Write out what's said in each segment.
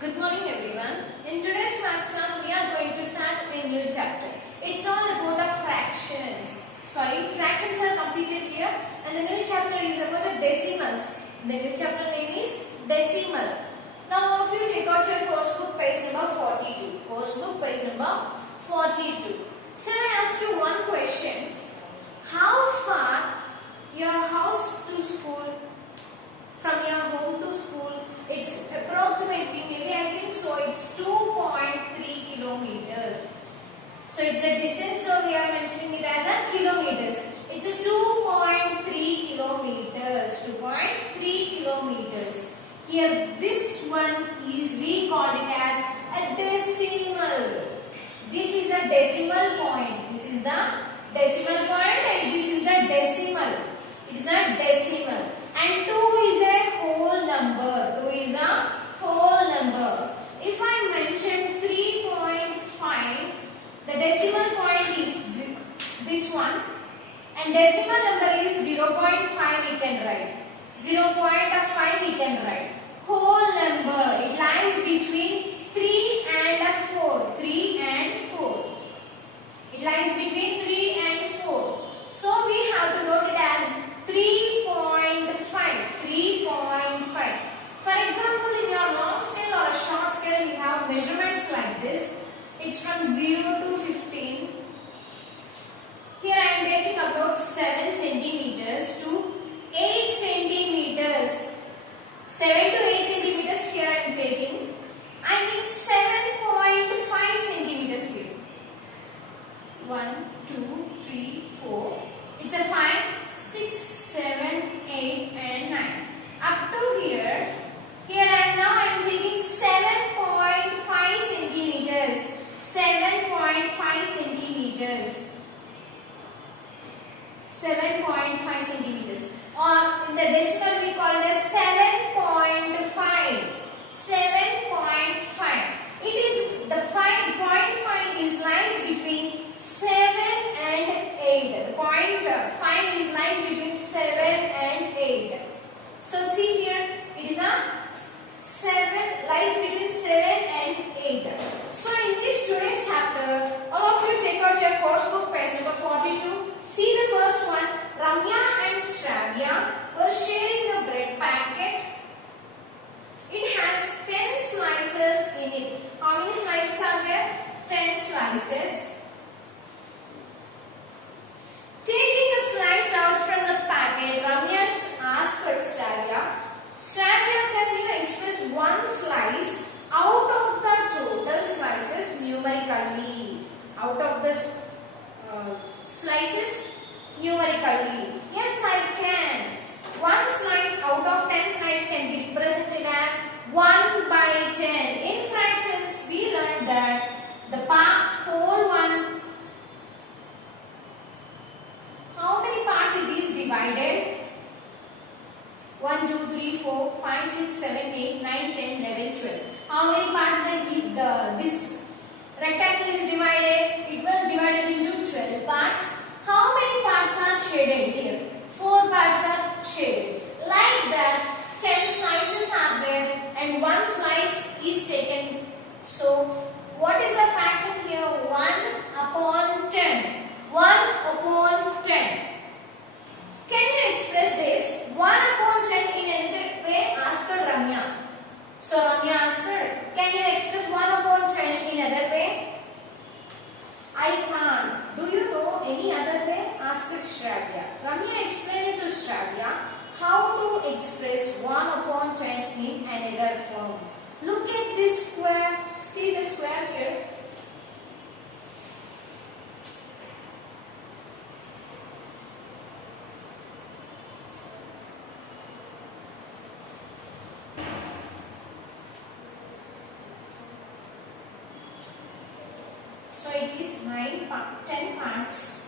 Good morning everyone. In today's maths class we are going to start a new chapter. It's all about the fractions. Fractions are completed here and the new chapter is about the decimals. The new chapter name is decimal. Now if you take out your course book page number 42. Course book page number 42. Shall I ask you one question? How far your house to school, from your home to school, it's approximately, maybe I think so, it's 2.3 kilometers. So it's a distance, so we are mentioning it as a kilometers. It's a 2.3 kilometers. 2.3 kilometers. Here this one is, we call it as a decimal. This is a decimal point. This is the decimal point and this is the decimal. It is a decimal. And 2 is a whole number. 2 is a whole number. If I mention 3.5, the decimal point is this one. And decimal number is 0.5 we can write. 0.5 we can write. Whole number. It lies between 3 and 4. 3 and 4. It lies between 3 and 4. So we have to note it as 3.5. 3.5. For example, in your long scale or a short scale, you have measurements like this. It's from 0 to 15. Here I am taking about 7 centimeters to 8 centimeters. 7 to 8 centimeters here I am taking. I mean 7.5 centimeters here. 1, 2, 3, 4. It's a 5, 6, 7, 8 and 9. Up to here. Here and now I am taking 7.5 centimeters. 7.5 centimeters. 7.5 centimeters. Or in the decimal we call it as 7.5. 7.5. It is the 5.5 is lies between 7 and 8. The point 5 is lies between 7 and 8. So see here, it is a 7 lies between 7 and 8. So in this today's chapter, all of you take out your course book page number 42. See the first one. Ramya and Shravya were sharing a bread packet. It has 10 slices in it. How many slices are there? 10 slices. Taking a slice out from the packet, Ramya asked Shravya, can you express one slice out of the total slices numerically? Out of the slices numerically. Yes, I can. One slice out of 10 slices can be represented as 1 by 10. In fractions, we learned that the whole one, how many parts it is divided? 1, 2, 3, 4, 5, 6, 7, 8, 9, 10, 11, 12. How many parts this rectangle is divided? It was divided into 12 parts. How many parts are shaded here? 4 parts are shaded. Like that, 10 slices are there and 1 slice is taken. So, what is the fraction here? 1 upon 10. 1 upon 10. Can you express this? 1 upon 10 in another way? Asked Ramya. So Ramya asked her, can you express 1 upon 10 in another way? I can't. Do you know any other way? Asked Shravya. Ramya explained it to Shravya how to express 1 upon 10 in another form. Look at this square. See the square here. So it is 10 parts.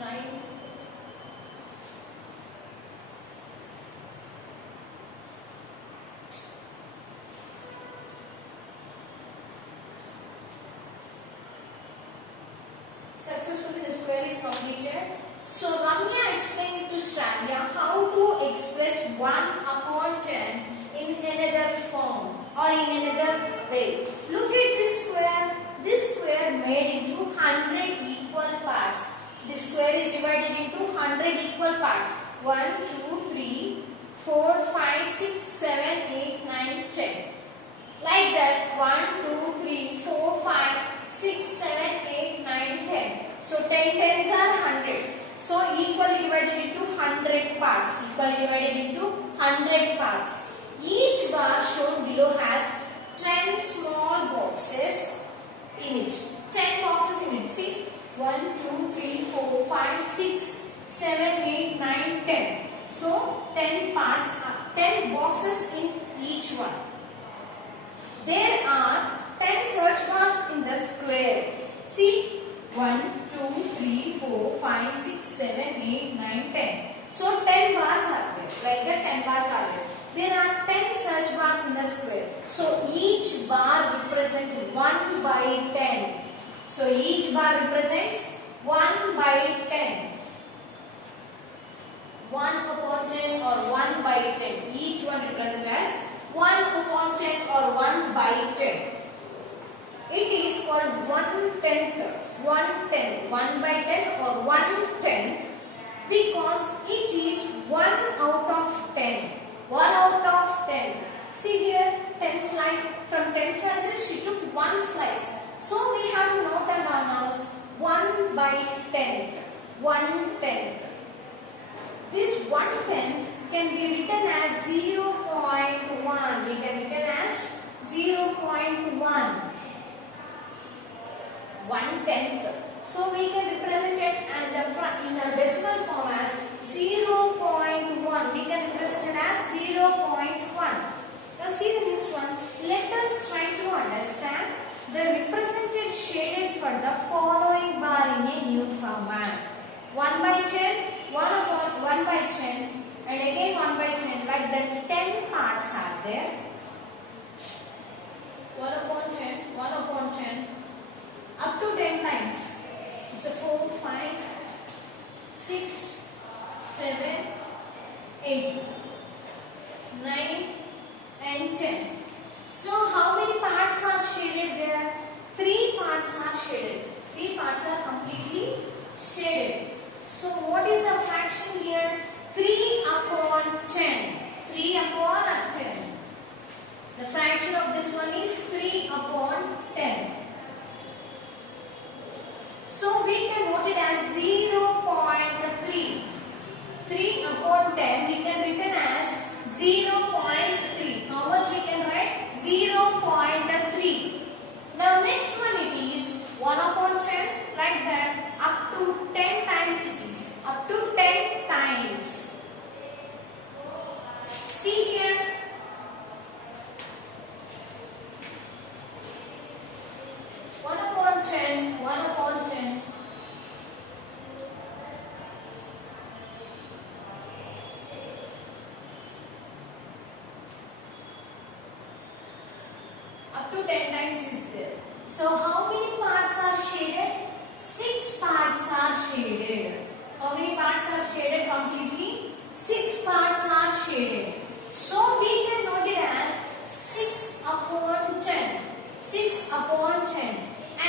9. Successfully the square is completed. So Ramya explained to Shravya how to express 1/10 in another form or in another way. Look at this square. This square made into 100 equal parts. This square is divided into 100 equal parts. 1, 2, 3, 4, 5, 6, 7, 8, 9, 10. Like that 1, 2, 3, 4, 5, 6, 7, 8, 9, 10. So 10 tens are 100. So equally divided into 100 parts. Equally divided into 100 parts. Each bar shown below has 10 small boxes in it. 10 boxes in it. See? 1, 2, 3, 4, 5, 6, 7, 8, 9, 10. So 10 parts, 10 boxes in each one. There are 10 search bars in the square. See? 1, 2, 3, 4, 5, 6, 7, 8, 9, 10. So 10 bars are there. Like that 10 bars are there. There are 10 search bars in the square. So each bar represents 1 by 10. So each bar represents 1 by 10. 1/10 or 1 by 10. Each one represents as 1/10 or 1 by 10. It is called 1/10. 1/10. 1 by 10 or 1/10 because it is 1 out of 10. 1 out of 10. See here 10 slice. From 10 slices she took 1 slice. So we have to note and pronounce 1 by 10. 1/10. This 1/10 can be written as 0.1. We can written as 0.1. 1/10. So we can represent it as in a decimal form as 0.1. We can represent it as 0.1. Now see the next one. Let us try to understand the represented shaded for the following bar in a new format. 1 by 10, 1 by 10 and again 1 by 10. Like the 10 parts are there. 1/10, 1/10. Up to 10 times. It's a 4, 5, 6, 7, 8, 9 and 10. So how many parts are shaded there? 3 parts are shaded. 3 parts are completely shaded. So what is the fraction here? 3/10. 3/10. The fraction of this one is 3/10. So we can note it as 0.3. 3/10 we can written as 0.3. How much we can write? 0.3. Now next one it is 1/10. Like that up to 10 times it is. Up to 10 times. See here. One upon 10. Up to 10 times is there. So how many parts are shaded? 6 parts are shaded. How many parts are shaded completely? 6 parts are shaded. So we can note it as 6/10. 6/10.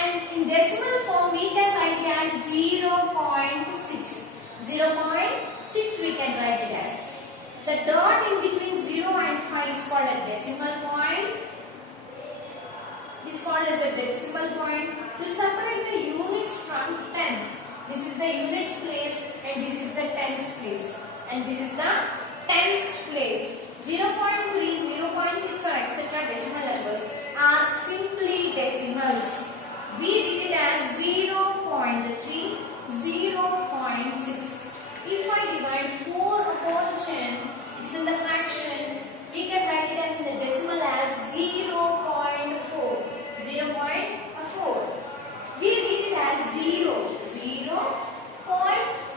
And in decimal form we can write it as 0.6. 0.6 we can write it as. The dot in between 0 and 5 is called a decimal point. This is called as a decimal point. To separate the units from tens, this is the units place and this is the tens place. And this is the tens place. 0.3, 0.6 or etc. decimal numbers are simply decimals. We read it as 0.3, 0.6. If I divide 4/10, it's in the fraction. We can write it as in the decimal as 0.4. 0.4. We read it as 0, 0.4.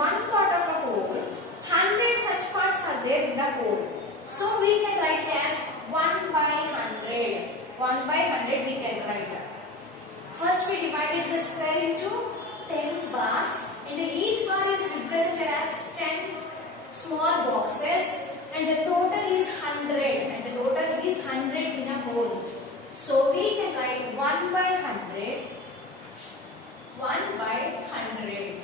one part of a whole, 100 such parts are there in the whole. So we can write as 1 by 100. 1 by 100 we can write. First we divided the square into 10 bars, and each bar is represented as 10 small boxes, and the total is 100, and the total is 100 in a whole. So we can write 1 by 100, 1 by 100.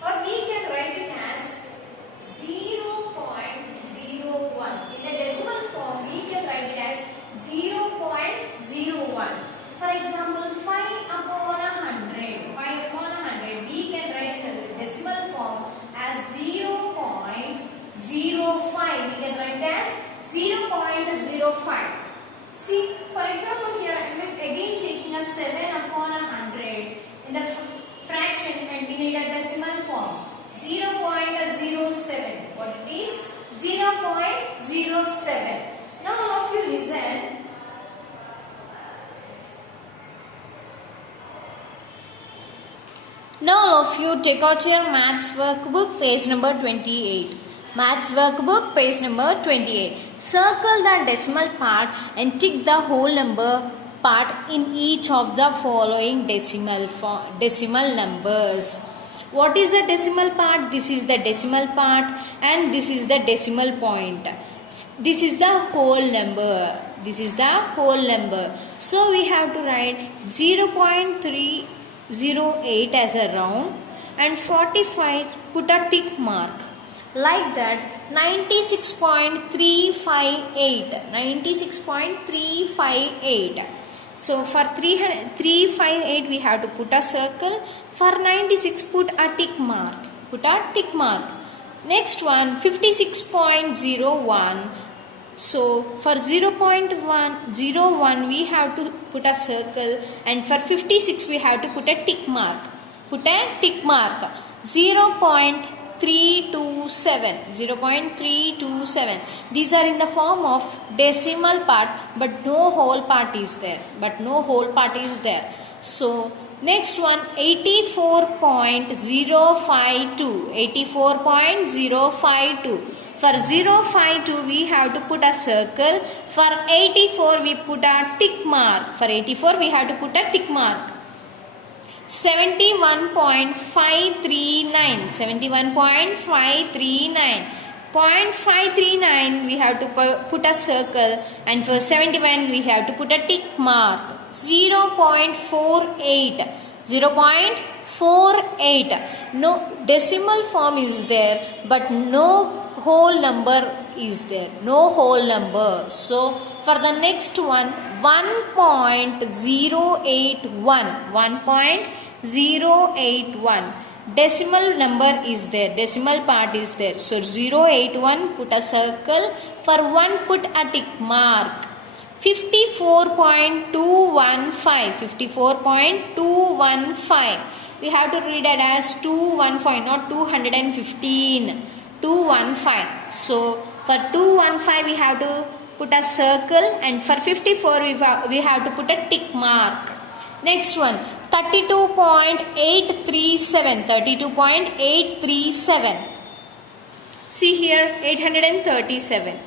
Or we can write it as 0.01. In a decimal form, we can write it as 0.01. For example, 5 upon 100. 5 upon 100. We can write the decimal form as 0.05. We can write as 0.05. See, for example, here I am again taking a 7 upon 100 in the fraction, and we need a decimal form. 0.07. What it is? 0.07. Now all of you listen. Now all of you take out your maths workbook, page number 28. Maths workbook, page number 28. Circle the decimal part and tick the whole number part in each of the following decimal numbers. What is the decimal part? This is the decimal part, and this is the decimal point. This is the whole number. This is the whole number. So we have to write 0.308 as a round, and 45 put a tick mark. Like that, 96.358. 96.358. So for 358 we have to put a circle. For 96 put a tick mark. Put a tick mark. Next one, 56.01. So for 0.101 we have to put a circle, and for 56 we have to put a tick mark. Put a tick mark. 0.327. 0.327. These are in the form of decimal part, but no whole part is there. So next one, 84.052. 84.052. For 052 we have to put a circle. For 84 we put a tick mark. For 84 we have to put a tick mark. 71.539. 71.539. 0.539 we have to put a circle, and for 71 we have to put a tick mark. 0.48. 0.48. No decimal form is there, but no whole number is there. No whole number. So for the next one, 1.081. 1.081. Decimal number is there. Decimal part is there. So 081 put a circle. For 1 put a tick mark. 54.215. 54.215. We have to read it as 215, not 215. 215. So for 215 we have to put a circle, and for 54 we have to put a tick mark. Next one, 32.837. 32.837. See here, 837.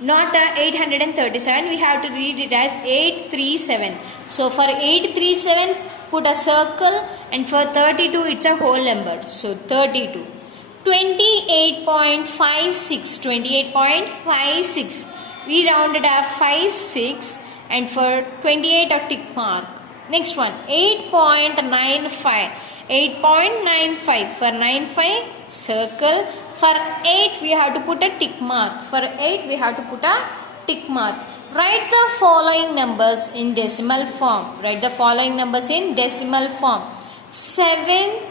Not 837. We have to read it as 837. So for 837 put a circle, and for 32 it's a whole number. So 32. 28.56. 28.56. We rounded up 56, and for 28 a tick mark. Next one, 8.95. 8.95. For 95 circle. For 8 we have to put a tick mark. For 8 we have to put a tick mark. Write the following numbers in decimal form. Write the following numbers in decimal form. 7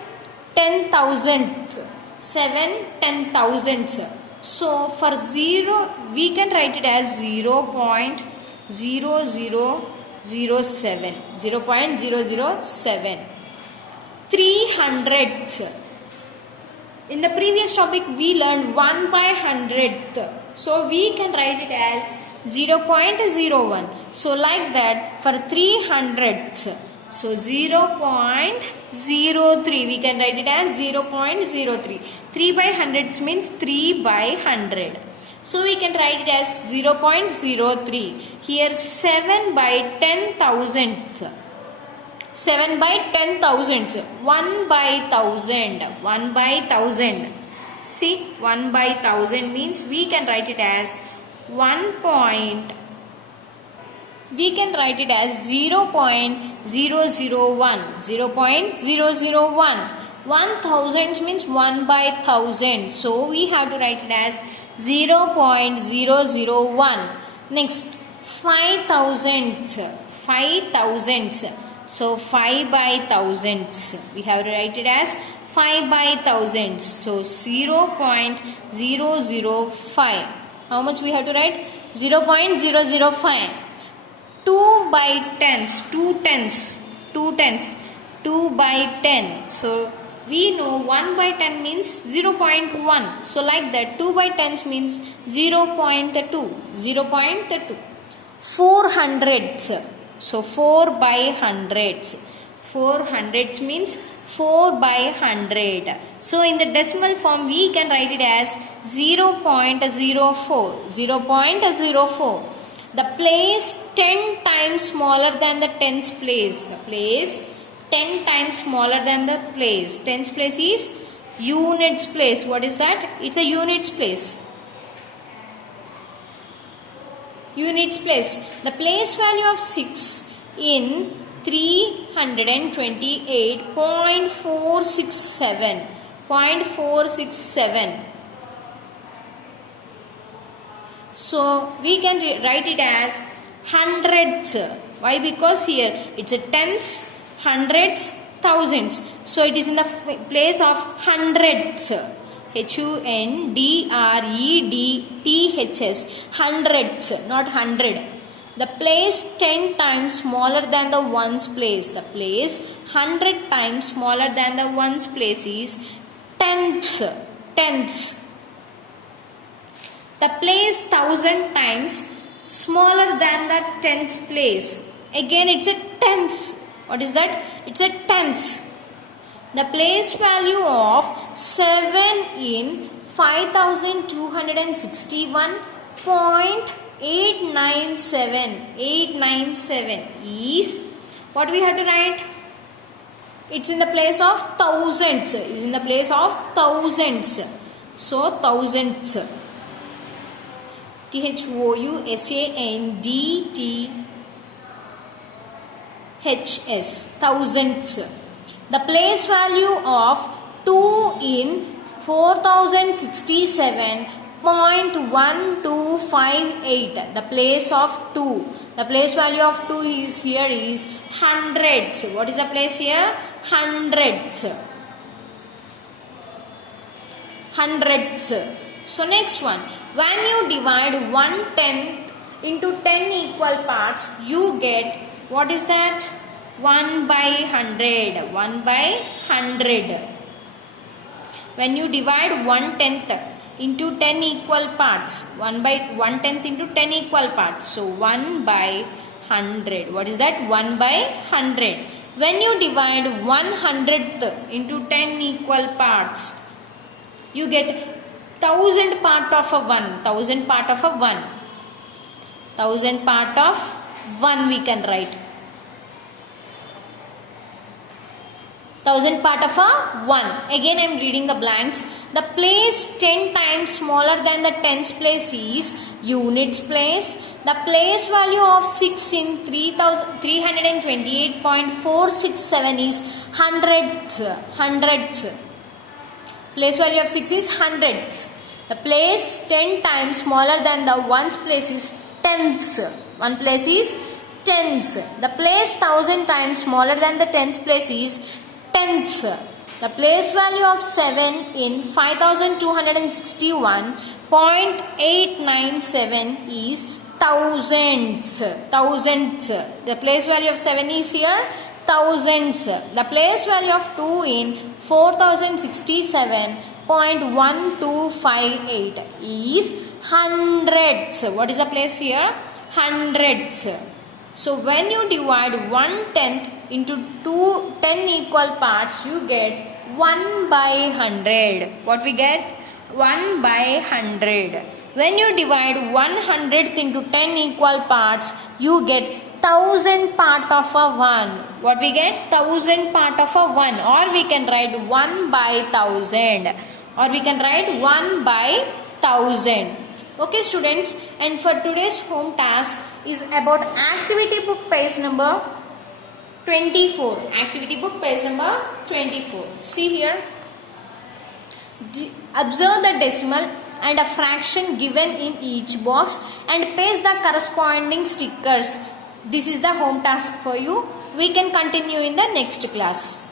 10,000. 7 10,000. So for 0 we can write it as 0.0007. 0.007. 300ths. In the previous topic we learned 1 by 100th. So we can write it as 0.01. So like that for 300ths. So 0.03. We can write it as 0.03. 3 by hundreds means 3 by 100. So we can write it as 0.03. Here 7 by 10 thousandth. 7 by 10 thousandths. 1 by 1000. 1 by 1000. See, 1 by 1000 means we can write it as 1. We can write it as 0.001. 0.001. 1000 means 1 by 1000. So we have to write it as 0.001. Next, 5000. 5000. So 5 by thousands. We have to write it as 5 by thousands. So 0.005. How much we have to write? 0.005. 2 by tens. 2 tens. 2 tens. 2 by 10. So we know 1 by 10 means 0.1. So like that 2 by 10 means 0.2. 0.2. 4 hundredths. So 4 by hundreds. 4 hundreds means 4 by 100. So in the decimal form we can write it as 0.04. 0.04. The place 10 times smaller than the tens place. The place 10 times smaller than the place. Tens place is units place. What is that? It's a units place. Units place. The place value of 6 in 328.467. 0.467. So we can write it as hundredths. Why? Because here it's a tens, hundreds, thousands. So it is in the place of hundredths. HUNDREDTHS. Hundreds, not 100. The place 10 times smaller than the ones place. The place 100 times smaller than the ones place is tenths. Tenths. The place 1000 times smaller than the tens place. Again it's a tenths. What is that? It's a tenths. The place value of 7 in 52,261.897 is what we have to write? It's in the place of thousands. It's in the place of thousands. So thousands. THOUSANDTHS. Thousands. The place value of 2 in 4067.1258. The place of 2. The place value of 2 is here is hundreds. What is the place here? Hundreds. Hundreds. So next one. When you divide 1/10 into 10 equal parts, you get, what is that? 1 by 100. 1 by 100. When you divide 1/10 into 10 equal parts, 1/10 into 10 equal parts. So 1 by 100. What is that? 1 by 100. When you divide 1/100th into 10 equal parts, you get 1000 part of a 1. 1000 part of a 1. 1000 part of 1 we can write. 1000 part of a 1. Again I am reading the blanks. The place 10 times smaller than the tens place is units place. The place value of 6 in 328.467 is hundreds. Hundreds. Place value of 6 is hundreds. The place 10 times smaller than the ones place is tenths. One place is tenths. The place 1000 times smaller than the tens place is tenths. The place value of 7 in 52,261.897 is thousands. Thousands. The place value of 7 is here thousands. The place value of 2 in 4067.1258 is hundreds. What is the place here? Hundreds. So when you divide 1/10 into 10 equal parts, you get 1 by 100. What we get? 1 by 100. When you divide 1/100th into 10 equal parts, you get 1000 part of a 1. What we get? 1000 part of a 1. Or we can write 1 by 1000. Or we can write 1 by 1000. Okay students, and for today's home task is about activity book page number 24. Activity book page number 24. See here. Observe the decimal and a fraction given in each box and paste the corresponding stickers. This is the home task for you. We can continue in the next class.